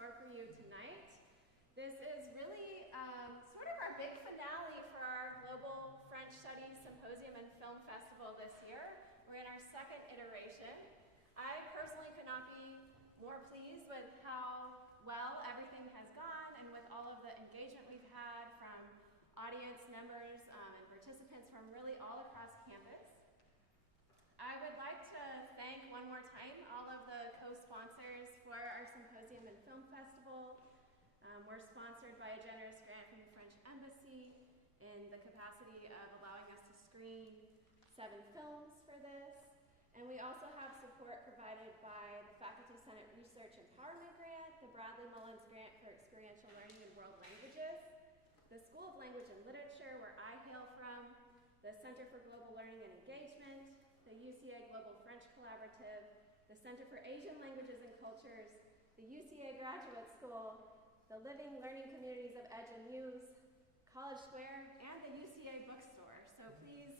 store for you tonight. This is really sort of our big finale for our Global French Studies Symposium and Film Festival this year. We're in our second iteration. I personally could not be more pleased with how well everything has gone and with all of the engagement we've had from audience members and participants from really all across campus. I would like to thank one more time all of the co-sponsors for our Symposium and Film Festival. We're sponsored by a generous grant from the French Embassy in the capacity of allowing us to screen 7 films for this. And we also have support provided by the Faculty Senate Research Empowerment Grant, the Bradley Mullins Grant for Experiential Learning in World Languages, the School of Language and Literature, where I hail from, the Center for Global Learning and Engagement, the UCA Global French Collaborative, the Center for Asian Languages and Cultures, the UCA Graduate School, the Living Learning Communities of Edge and Muse, College Square, and the UCA Bookstore. So please,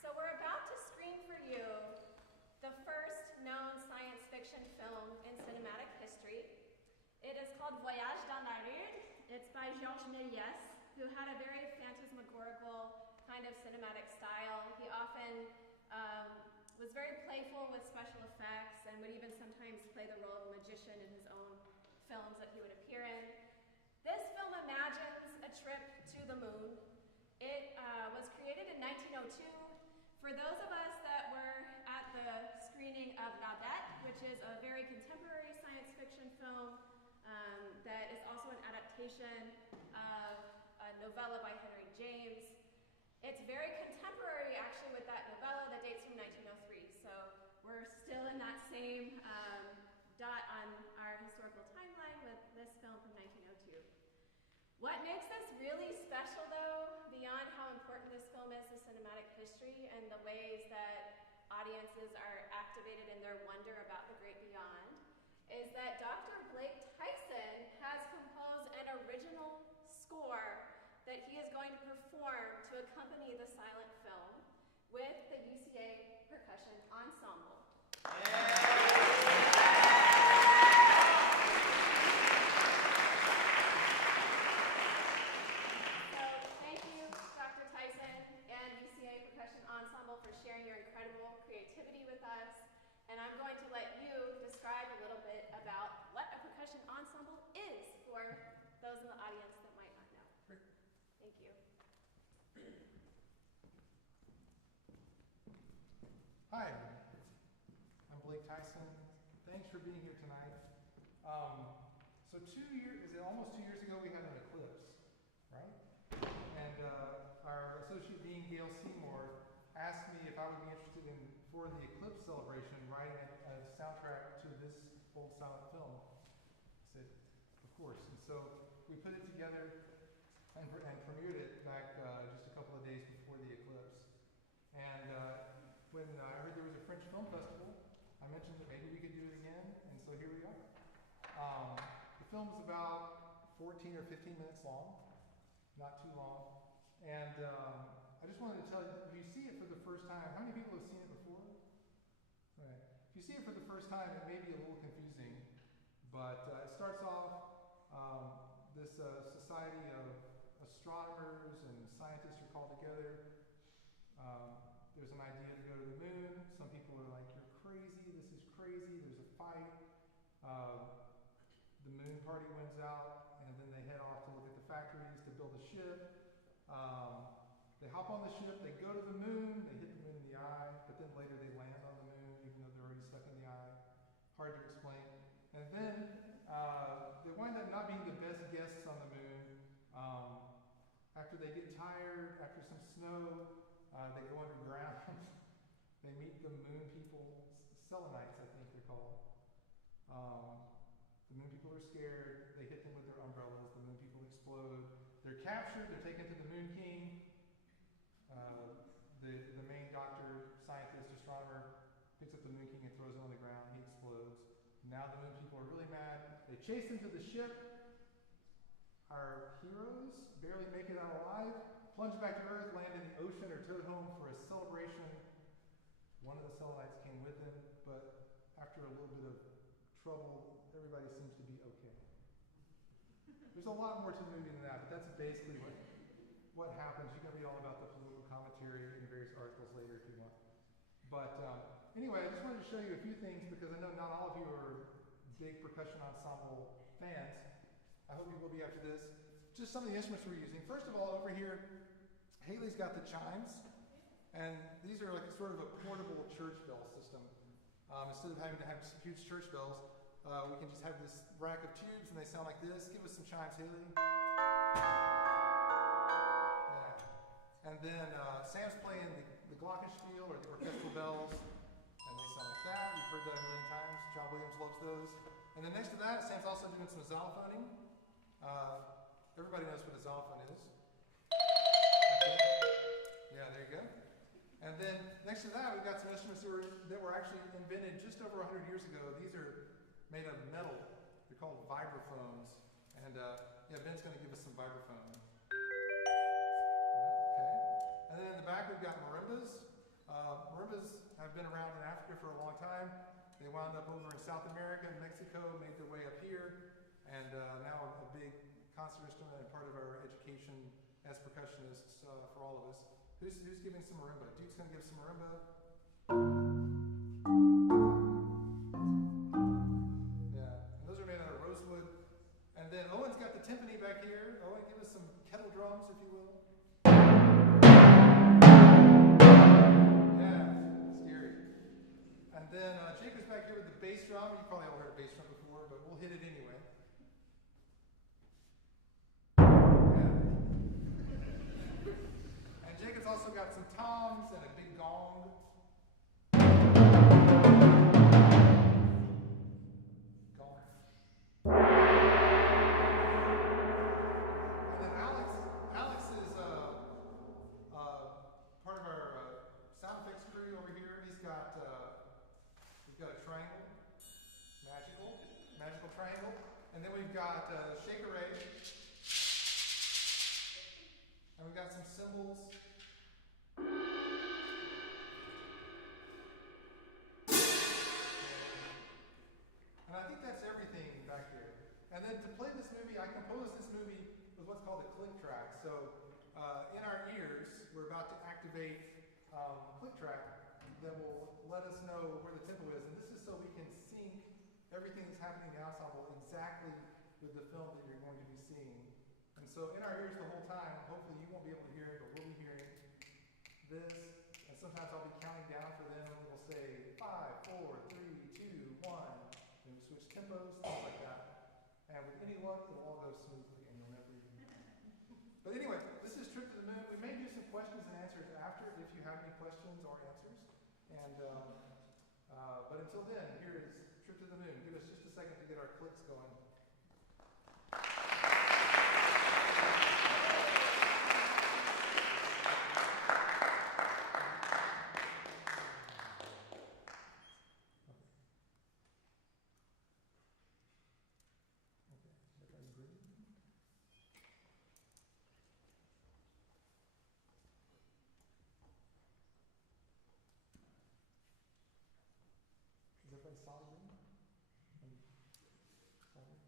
so we're about to screen for you the first known science fiction film in cinematic history. It is called Voyage dans la Rue. It's by Georges Méliès, who had a very phantasmagorical kind of cinematic style. He often was very playful with special effects and would even sometimes play the role of a magician in his own films that he would appear in. This film imagines a trip to the moon. It was created in 1902. For those of us that were at the screening of La Bête, which is a very contemporary science fiction film that is also an adaptation of a novella by Henry James. It's very contemporary, actually, with that novella that dates from 1903. So we're still in that same dot on our historical timeline with this film from 1902. What makes this really special, though, beyond how important this film is to cinematic history and the ways that audiences are activated in their wonder about the great beyond, is that Dr. Blake Tyson has composed an original score that he is going to perform to accompany the silent film with the UCA Percussion Ensemble. So thank you, Dr. Tyson and UCA Percussion Ensemble, for sharing your incredible creativity with us. And I'm going to let you describe a little bit about what a percussion ensemble is for those in the audience that might not know. Great. Thank you. Hi, I'm Blake Tyson. Thanks for being here tonight. So almost 2 years ago, we had an eclipse, right? And our associate dean, Gail Seymour, asked me if I would be interested in, for the eclipse celebration, writing a soundtrack to this old silent film. I said, of course. And so we put it together and premiered it back just a couple of days before the eclipse. And when I heard there was a French film festival, I mentioned that maybe we could do it again, and so here we are. The film is about 14 or 15 minutes long, not too long. And I just wanted to tell you, if you see it for the first time, how many people have seen it before? Right. If you see it for the first time, it may be a little confusing, but it starts off, this society of astronomers and scientists are called together. There's an idea to go to the moon. Some people are like, you're crazy, this is crazy, there's a fight. The moon party wins out, and then they head off to look at the factories to build a ship. They hop on the ship, they go to the moon, they hit the moon in the eye, but then later they land on the moon, even though they're already stuck in the eye. Hard to explain. And then they wind up not being the best guests on the moon. After they get tired, after some snow, they go underground. They meet the moon people, Selenites, I think they're called. The moon people are scared. They hit them with their umbrellas. The moon people explode. They're captured. They're taken to the Moon King. The main doctor, scientist, astronomer picks up the Moon King and throws it on the ground. He explodes. Now the moon people are really mad. They chase him to the ship. Our heroes barely make it out alive. plunge back to earth, land in the ocean, or towed home for a celebration. One of the Selenites came with him, but after a little bit of trouble, everybody seems to be okay. There's a lot more to the movie than that, but that's basically what happens. You can read all about the political commentary in various articles later if you want. But anyway, I just wanted to show you a few things because I know not all of you are big percussion ensemble fans. I hope you will be after this. Just some of the instruments we're using. First of all, over here, Haley's got the chimes. And these are like sort of a portable church bell system. Instead of having to have huge church bells, we can just have this rack of tubes and they sound like this. Give us some chimes, Haley. Yeah. And then Sam's playing the glockenspiel or the orchestral bells, and they sound like that. You've heard that a million times. John Williams loves those. And then next to that, Sam's also doing some xylophoning. Everybody knows what a xylophone is. Okay. Yeah, there you go. And then next to that, we've got some instruments that were actually invented just over 100 years ago. These are made of metal. They're called vibraphones. And yeah, Ben's going to give us some vibraphone. Okay. And then in the back, we've got marimbas. Marimbas have been around in Africa for a long time. They wound up over in South America and Mexico, made their way up here, and now a big concert instrument and part of our education as percussionists for all of us. Who's giving some marimba? Duke's going to give some marimba. Yeah, and those are made out of rosewood. And then Owen's got the timpani back here. Owen, give us some kettle drums, if you will. Yeah, scary. And then Jacob's back here with the bass drum. You probably all heard a bass drum before, but we'll hit it anyway. Jacob's also got some toms and a big gong. Gong. And then Alex is part of our sound effects crew over here. We've got a triangle, magical triangle, and then we've got Shaker Ray, and we've got some cymbals. And I think that's everything back here. And then to play this movie, I composed this movie with what's called a click track. So in our ears, we're about to activate a click track that will let us know where the tempo is. And this is so we can sync everything that's happening in the ensemble exactly with the film that you're going to be seeing. And so in our ears the whole time, hopefully you won't be able to hear it, but we'll be hearing this. And sometimes I'll be counting down for them and we'll say 5, 4, 3, 2, 1. And we switch tempos, things like that. And with any luck, it'll all go smoothly and you'll never even know. But anyway, this is Trip to the Moon. We may do some questions and answers after if you have any questions or answers. And but until then, here is Trip to the Moon. Give us just a second to get our clicks going. Is everybody solid? Solid?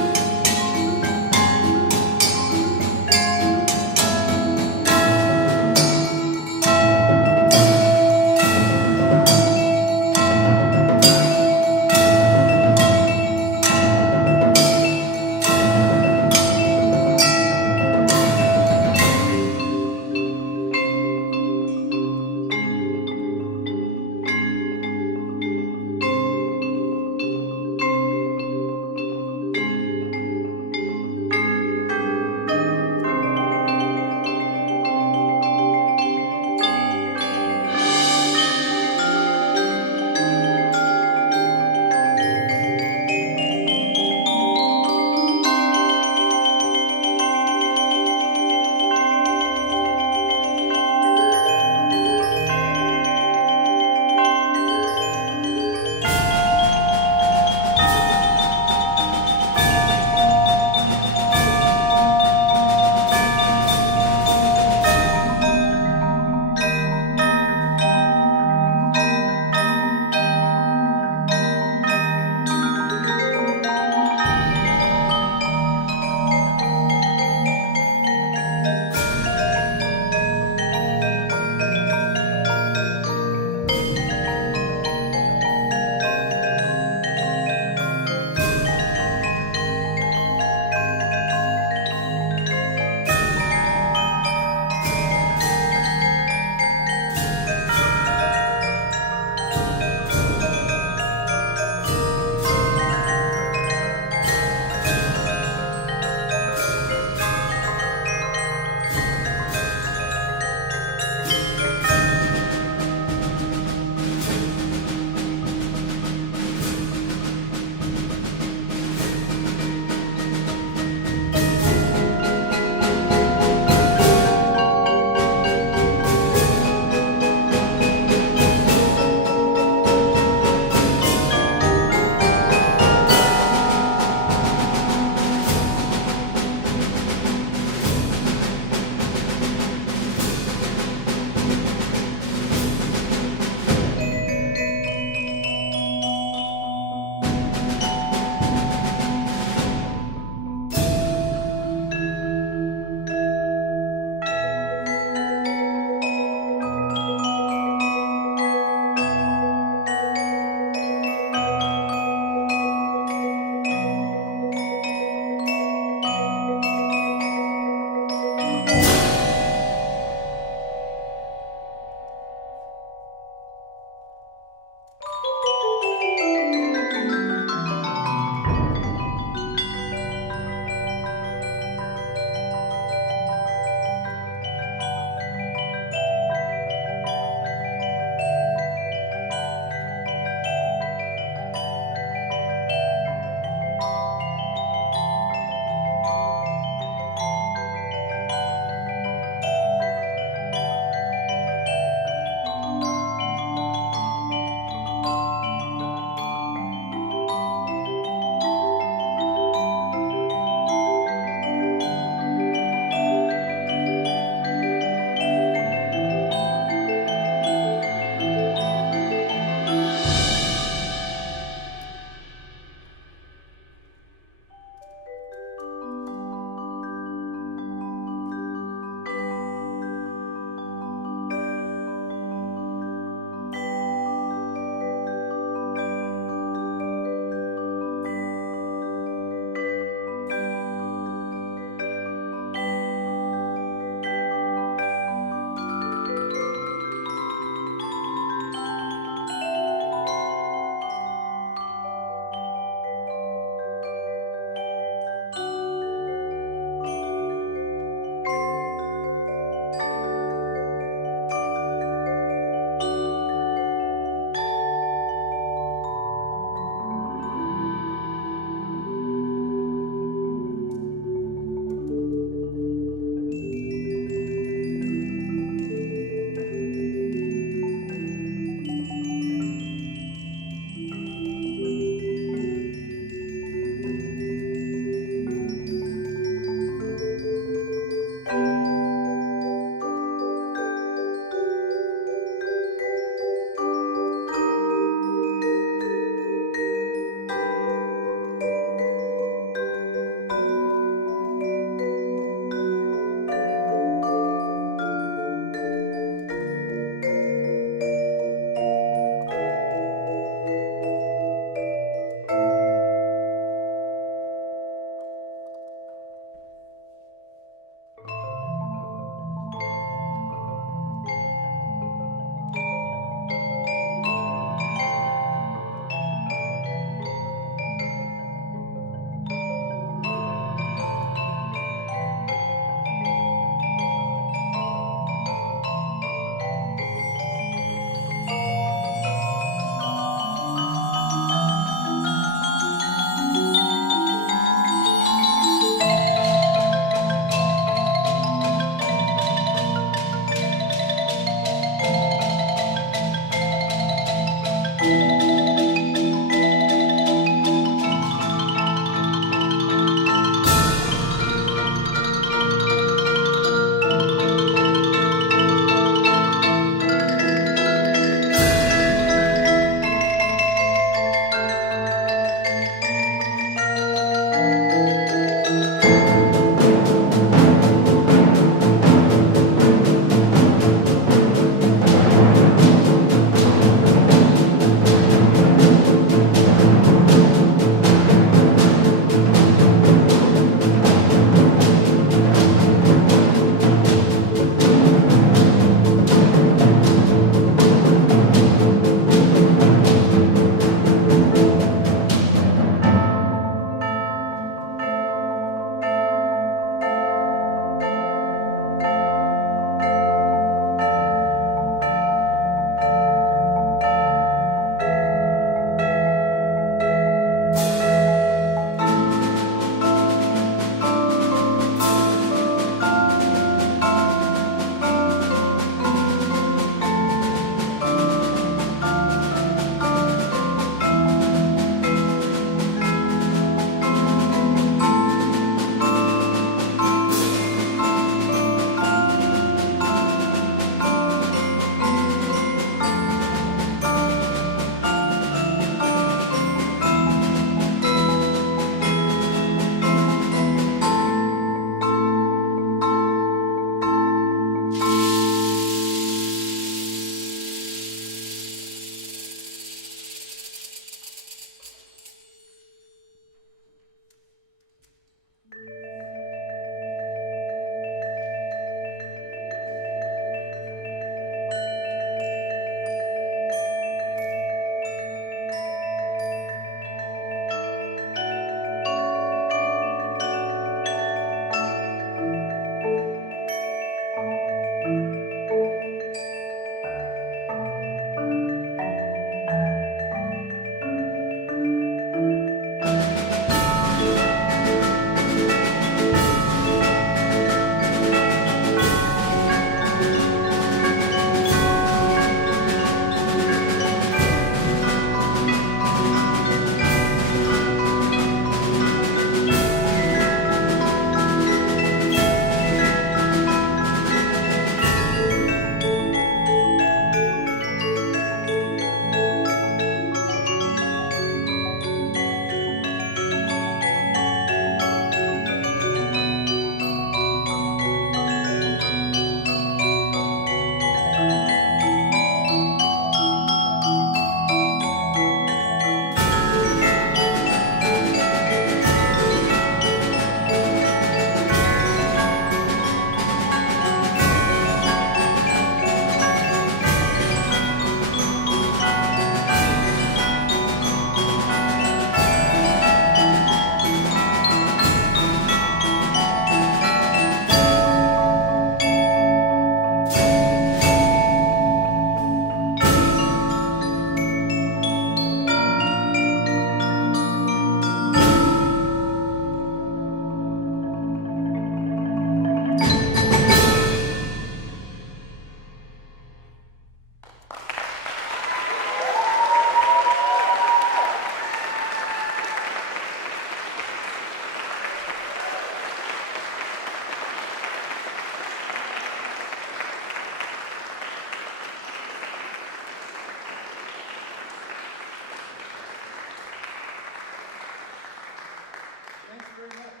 very much.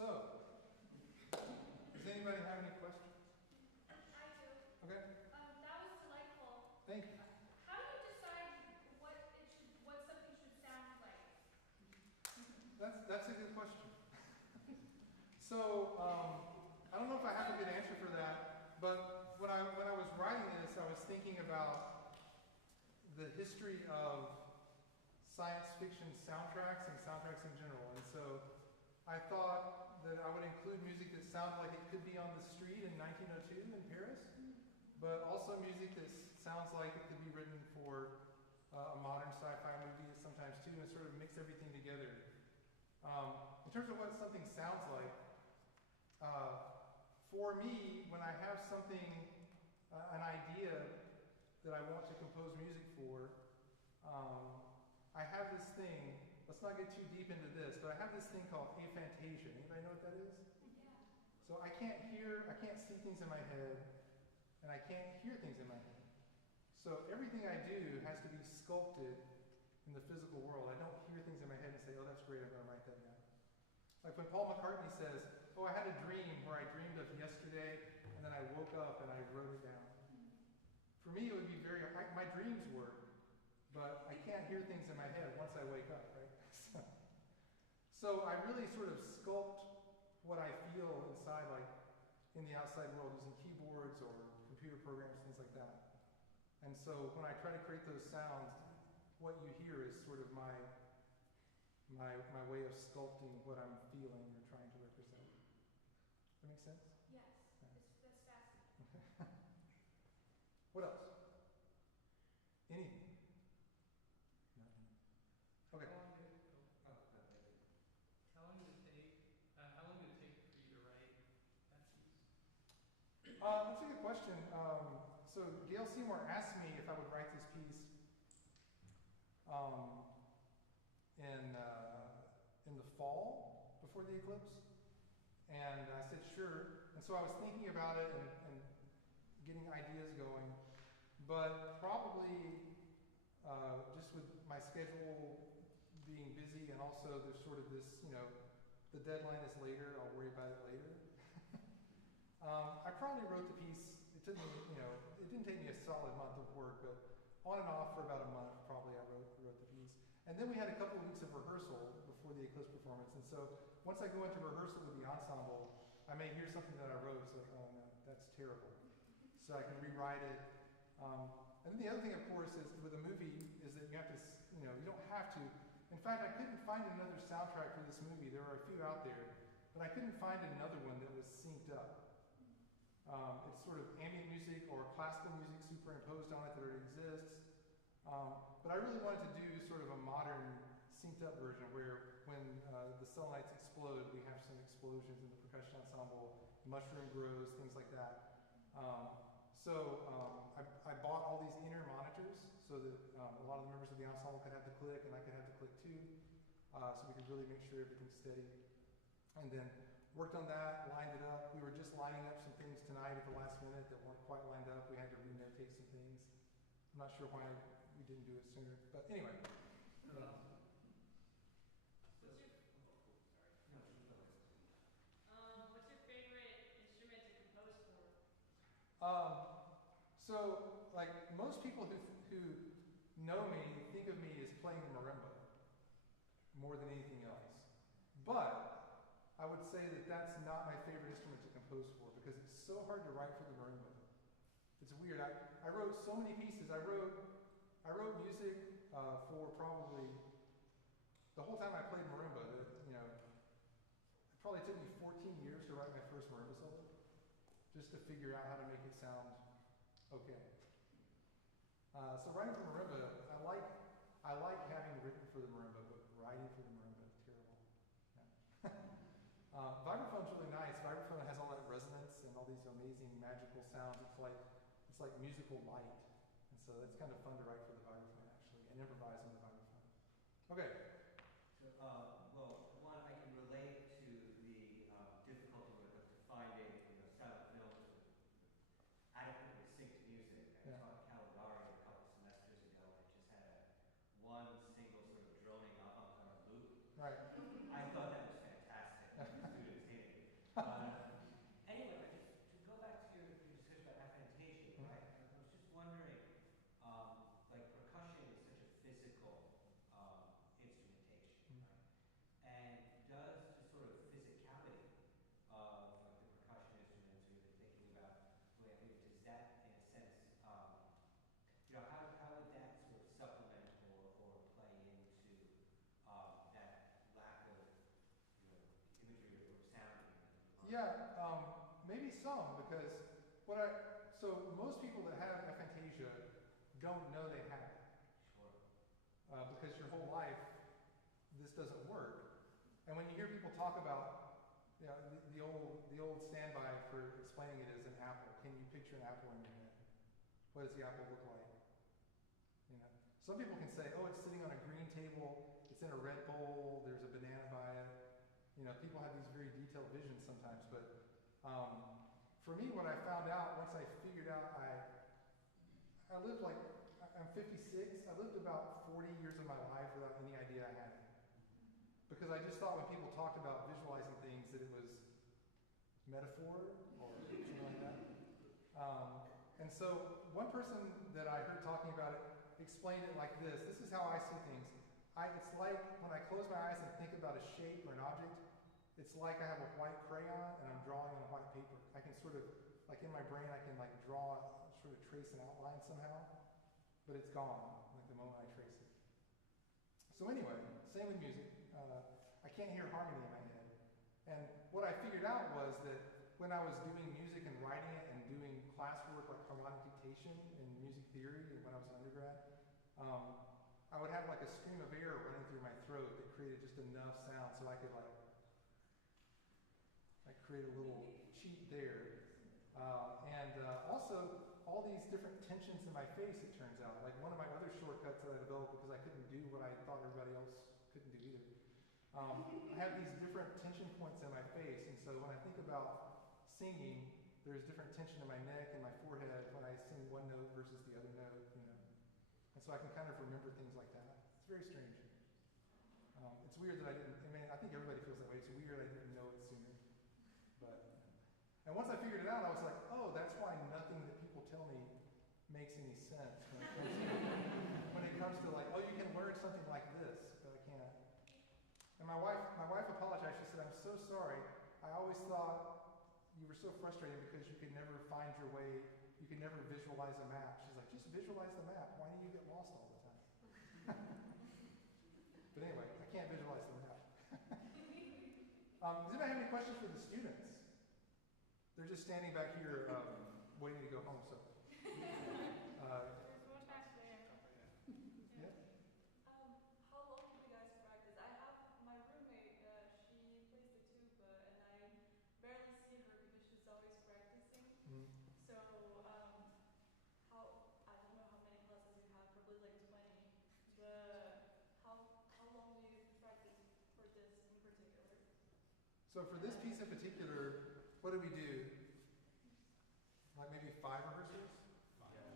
So, does anybody have any questions? I do. Okay. That was delightful. Thank you. How do you decide what something should sound like? That's a good question. So, I don't know if I have a good answer for that, but when I was writing this, I was thinking about the history of science fiction soundtracks and soundtracks in general. And so I thought that I would include music that sounded like it could be on the street in 1902 in Paris, but also music that sounds like it could be written for a modern sci-fi movie sometimes too, and sort of mix everything together. In terms of what something sounds like, for me, when I have something, an idea that I want to compose music for, I have this thing, let's not get too deep into this, but I have this thing called aphantasia. Anybody know what that is? Yeah. So I can't see things in my head, and I can't hear things in my head. So everything I do has to be sculpted in the physical world. I don't hear things in my head and say, oh, that's great, I'm going to write that down. Like when Paul McCartney says, oh, I had a dream where I dreamed of yesterday, and then I woke up and I wrote it down. For me, it would be my dreams work, but I can't hear things in my head once I wake up, right? So I really sort of sculpt what I feel inside, like in the outside world, using keyboards or computer programs, things like that. And so when I try to create those sounds, what you hear is sort of my way of sculpting what I'm feeling or trying to represent. That make sense? Yes. Yeah. That's fascinating. What else? Anything? Nothing. Okay. How long did it take for you to write that piece? That's a good question. So Gail Seymour asked me if I would write this piece in the fall before the eclipse, and I said sure. And so I was thinking about it and getting ideas going, but probably just with my schedule being busy, and also there's sort of this, the deadline is later. I'll worry about it later. I probably wrote the piece. It took me, it didn't take me a solid month of work, but on and off for about a month, probably I wrote the piece. And then we had a couple of weeks of rehearsal before the eclipse performance. And so once I go into rehearsal with the ensemble, I may hear something that I wrote. It's like, oh no, that's terrible. So I can rewrite it. And then the other thing, of course, is with a movie is that you have to, you don't have to. In fact, I couldn't find another soundtrack for this movie. There are a few out there, but I couldn't find another one that was synced up. It's sort of ambient music or classical music superimposed on it that already exists. But I really wanted to do sort of a modern synced up version where when the selenite explode, we have some explosions in the percussion ensemble, mushroom grows, things like that. I bought all these inner monitors so that a lot of the members of the ensemble could have the click and I could have the click too, so we could really make sure everything's steady. And then worked on that, lined it up. We were just lining up some things tonight at the last minute that weren't quite lined up. We had to renotate some things. I'm not sure why we didn't do it sooner, but anyway. What's your favorite instrument to compose for? So, like most people who know me think of me as playing the marimba more than anything else. But I would say that that's not my favorite instrument to compose for because it's so hard to write for the marimba. It's weird. I wrote so many pieces. I wrote music for probably the whole time I played marimba. It probably took me 14 years to write my first marimba solo, just to figure out how to make it sound okay. So writing for marimba, I like having written for the marimba, but writing for the marimba is terrible. Yeah. Vibraphone's really nice. Vibraphone has all that resonance and all these amazing magical sounds. It's like musical light, and so it's kind of fun to write for the vibraphone actually, and improvise on the vibraphone. Okay. One, I can relate to the difficulty when it comes to finding, silent films with adequately synced music. I taught Caligari a couple semesters ago, and it just had one single sort of droning avant-garde loop. Right. yeah, maybe some, because so most people that have aphantasia don't know they have it. Sure. Because your whole life, this doesn't work. And when you hear people talk about, the old standby for explaining it is an apple. Can you picture an apple in your head? What does the apple look like? Some people can say, oh, it's sitting on a green table, it's in a red bowl, there's a banana by it. People have these very detailed visions sometimes, but for me, what I found out once I figured out, I lived I'm 56, I lived about 40 years of my life without any idea I had it. Because I just thought when people talked about visualizing things that it was metaphor or something like that. And so one person that I heard talking about it explained it like this. This is how I see things. It's like when I close my eyes and think about a shape or an object, it's like I have a white crayon and I'm drawing on a white paper. I can sort of, like in my brain, I can like draw, sort of trace an outline somehow, but it's gone, like the moment I trace it. So anyway, same with music. I can't hear harmony in my head. And what I figured out was that when I was doing music and writing it and doing classwork like harmonic dictation and music theory when I was an undergrad, I would have like a stream of air running through my throat that created just enough sound so I could like create a little cheat there. Also, all these different tensions in my face, it turns out. Like one of my other shortcuts that I developed because I couldn't do what I thought everybody else couldn't do either. I have these different tension points in my face, and so when I think about singing, there's different tension in my neck and my forehead when I sing one note versus the other note, And so I can kind of remember things like that. It's very strange. It's weird that I think everybody feels that way. It's weird I didn't know it sooner. And once I figured it out, I was like, oh, that's why nothing that people tell me makes any sense when it comes to like, oh, you can learn something like this, but I can't. And my wife apologized. She said, I'm so sorry. I always thought you were so frustrating because you could never find your way, you could never visualize a map. She's like, just visualize the map. Why do you get lost all the time? But anyway, I can't visualize the map. Does anybody have any questions for the students? They're just standing back here waiting to go home. So, There's one back there. Yeah. How long do you guys practice? I have my roommate. She plays the tuba, and I barely see her because she's always practicing. Mm-hmm. So, I don't know how many classes you have. Probably like 20. But how long do you practice for this in particular? So for this piece in particular, what do we do? Like maybe 5 rehearsals?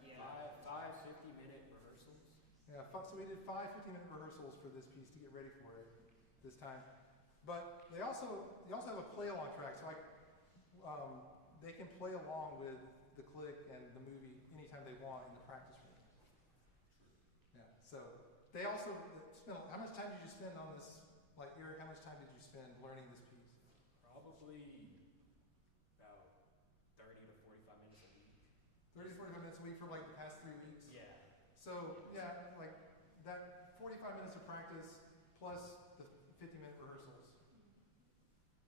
Yeah. Five 50-minute rehearsals. Yeah, so we did 5 15-minute rehearsals for this piece to get ready for it this time. But they also have a play-along track, so they can play along with the click and the movie anytime they want in the practice room. Yeah, so they also spend, how much time did you spend on this? Like Eric, how much time did you spend learning this piece? Probably about 30 to 45 minutes a week. 30 to 45 minutes a week for like the past 3 weeks? Yeah. So, yeah, like that 45 minutes of practice plus the 50-minute rehearsals.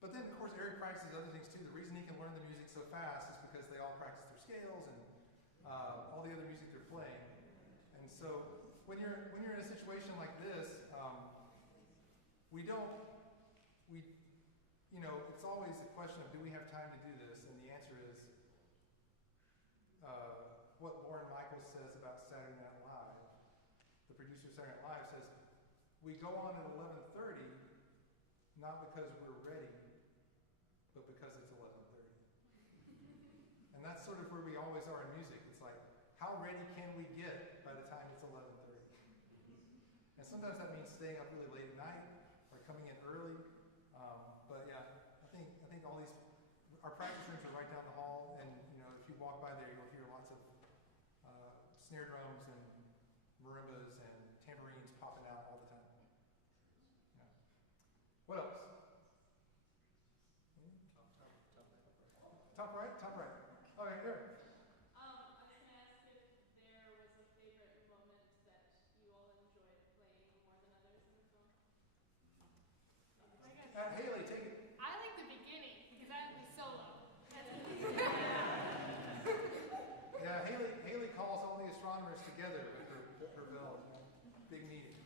But then, of course, Eric practices other things too. The reason he can learn the music so fast is because they all practice their scales and all the other music they're playing. And so, when you're in a situation like this, it's always a question of, do we have time to do this? And the answer is, what Lauren Michaels says about Saturday Night Live, the producer of Saturday Night Live says, we go on at 11:30, not because we're ready, but because it's 11:30. And that's sort of where we always are in music. It's like, how ready can we get by the time it's 11:30? And sometimes that means staying up really late at night or coming in early. But yeah, I think all these, our practice rooms are right down the hall, and if you walk by there, you'll hear lots of snare drums and marimbas and tambourines popping out all the time. Yeah. What else? Top right? Top right. Okay, here. I was going to ask if there was a favorite moment that you all enjoyed playing more than others in the film. Haley, take it. I like the beginning because that was so astronomers together with her bell. Big meeting.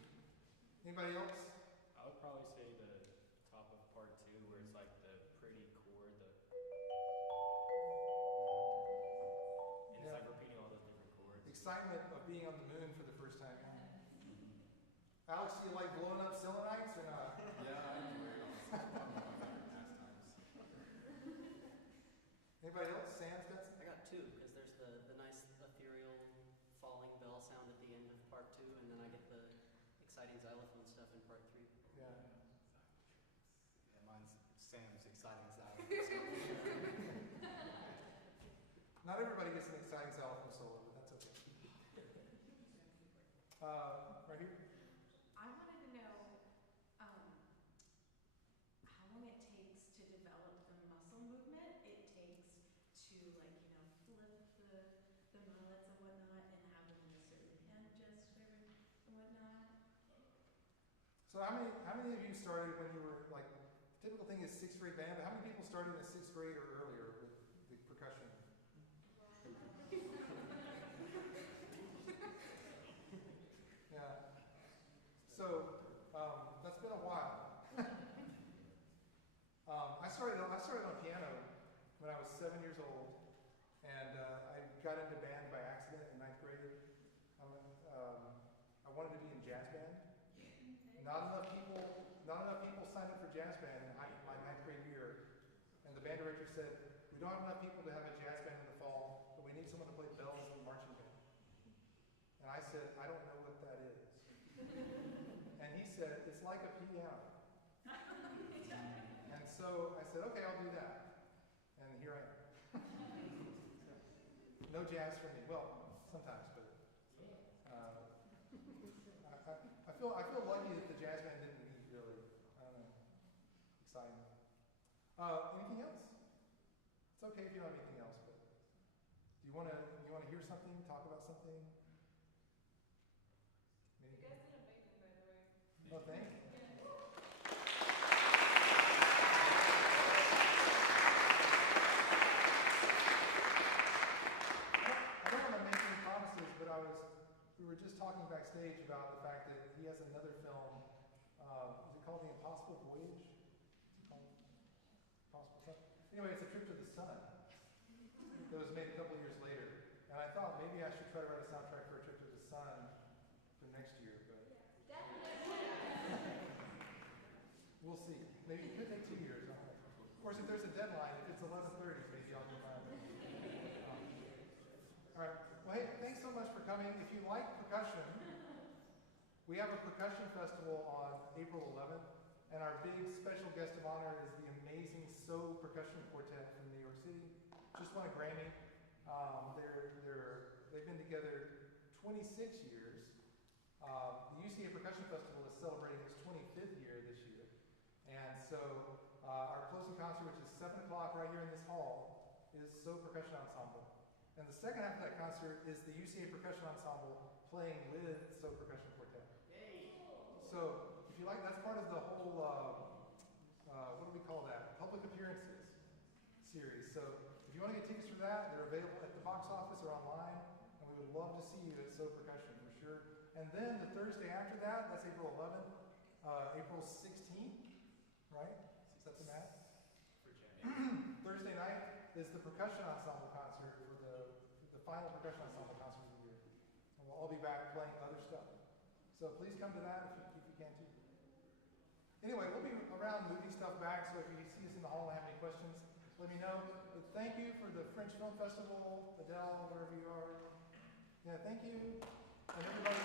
Anybody else? I would probably say the top of part 2 where it's like the pretty chord, and it's Yeah. like repeating all those different chords. Excitement of being on the moon for the first time. Alex, do you like blowing up selenites or not? Yeah, I enjoy it. One of my favorite pastimes. Anybody else? Sam's got some? I got 2 because there's the nice ethereal falling bell sound at the end of part 2, and then I get the exciting xylophone stuff in part 3. Yeah. Yeah, mine's Sam's exciting sound. Not everybody gets an exciting xylophone solo, but that's okay. Right here. I wanted to know how long it takes to develop the muscle movement it takes to, like, flip the mallets and whatnot and have them in a certain hand gesture and whatnot. So how many of you started when you were, like, typical thing is 6th grade band, but how many people started in 6th grade or earlier with the percussion? Yeah. So that's been a while. I started on piano when I was 7 years old, and I got into band by accident in 9th grade. I wanted to be in jazz band. Not enough people signed up for jazz band in my 9th grade year, and the band director said, "We don't have enough people to have a jazz band in the fall, but we need someone to play bells and marching band." And I said, "I don't know what that is." And he said, "It's like a piano." And so I said, "Okay, I'll do that." And here I am. No jazz for me. Well, sometimes, but I feel lucky that the jazz band didn't leave, really. I don't know. Exciting. Anything else? It's okay if you don't have anything else, but do you want to hear something? Talk about something? You guys did amazing, by the way. Oh, thank you. I don't want to make any promises, but we were just talking backstage about the fact that he has another film. Is it called The Impossible Voyage? Is it called Impossible something? Anyway, it's a trip to the sun that was made a couple years later. And I thought maybe I should try to write a soundtrack for a trip to the sun for next year, but we'll see. Maybe it could take 2 years. I don't know. Of course, if there's a deadline, if it's 11:30, maybe I'll do my own. All right. Well, hey, thanks so much for coming. If you like percussion, we have a percussion festival on April 11th, and our big special guest of honor is the amazing So Percussion Quartet from New York City. Just won a Grammy. They've been together 26 years. The UCA Percussion Festival is celebrating its 25th year this year. And so our closing concert, which is 7 o'clock right here in this hall, is So Percussion Ensemble. And the second half of that concert is the UCA Percussion Ensemble playing with So Percussion Quartet. Yay! So if you like, that's part of the whole, what do we call that? Public appearances series. So if you want to get tickets for that, they're available at the box office or online. And we would love to see you at So Percussion for sure. And then the Thursday after that, that's April 11th, April 16th, right? Is that the math? Thursday night is the Percussion Ensemble concert for the final Percussion Ensemble concert of the year. And we'll all be back playing other stuff. So please come to that if you can too. Anyway, we'll be around moving stuff back, so if you see us in the hall and have any questions, let me know. But thank you for the French Film Festival, Adele, wherever you are. Yeah, thank you. And everybody.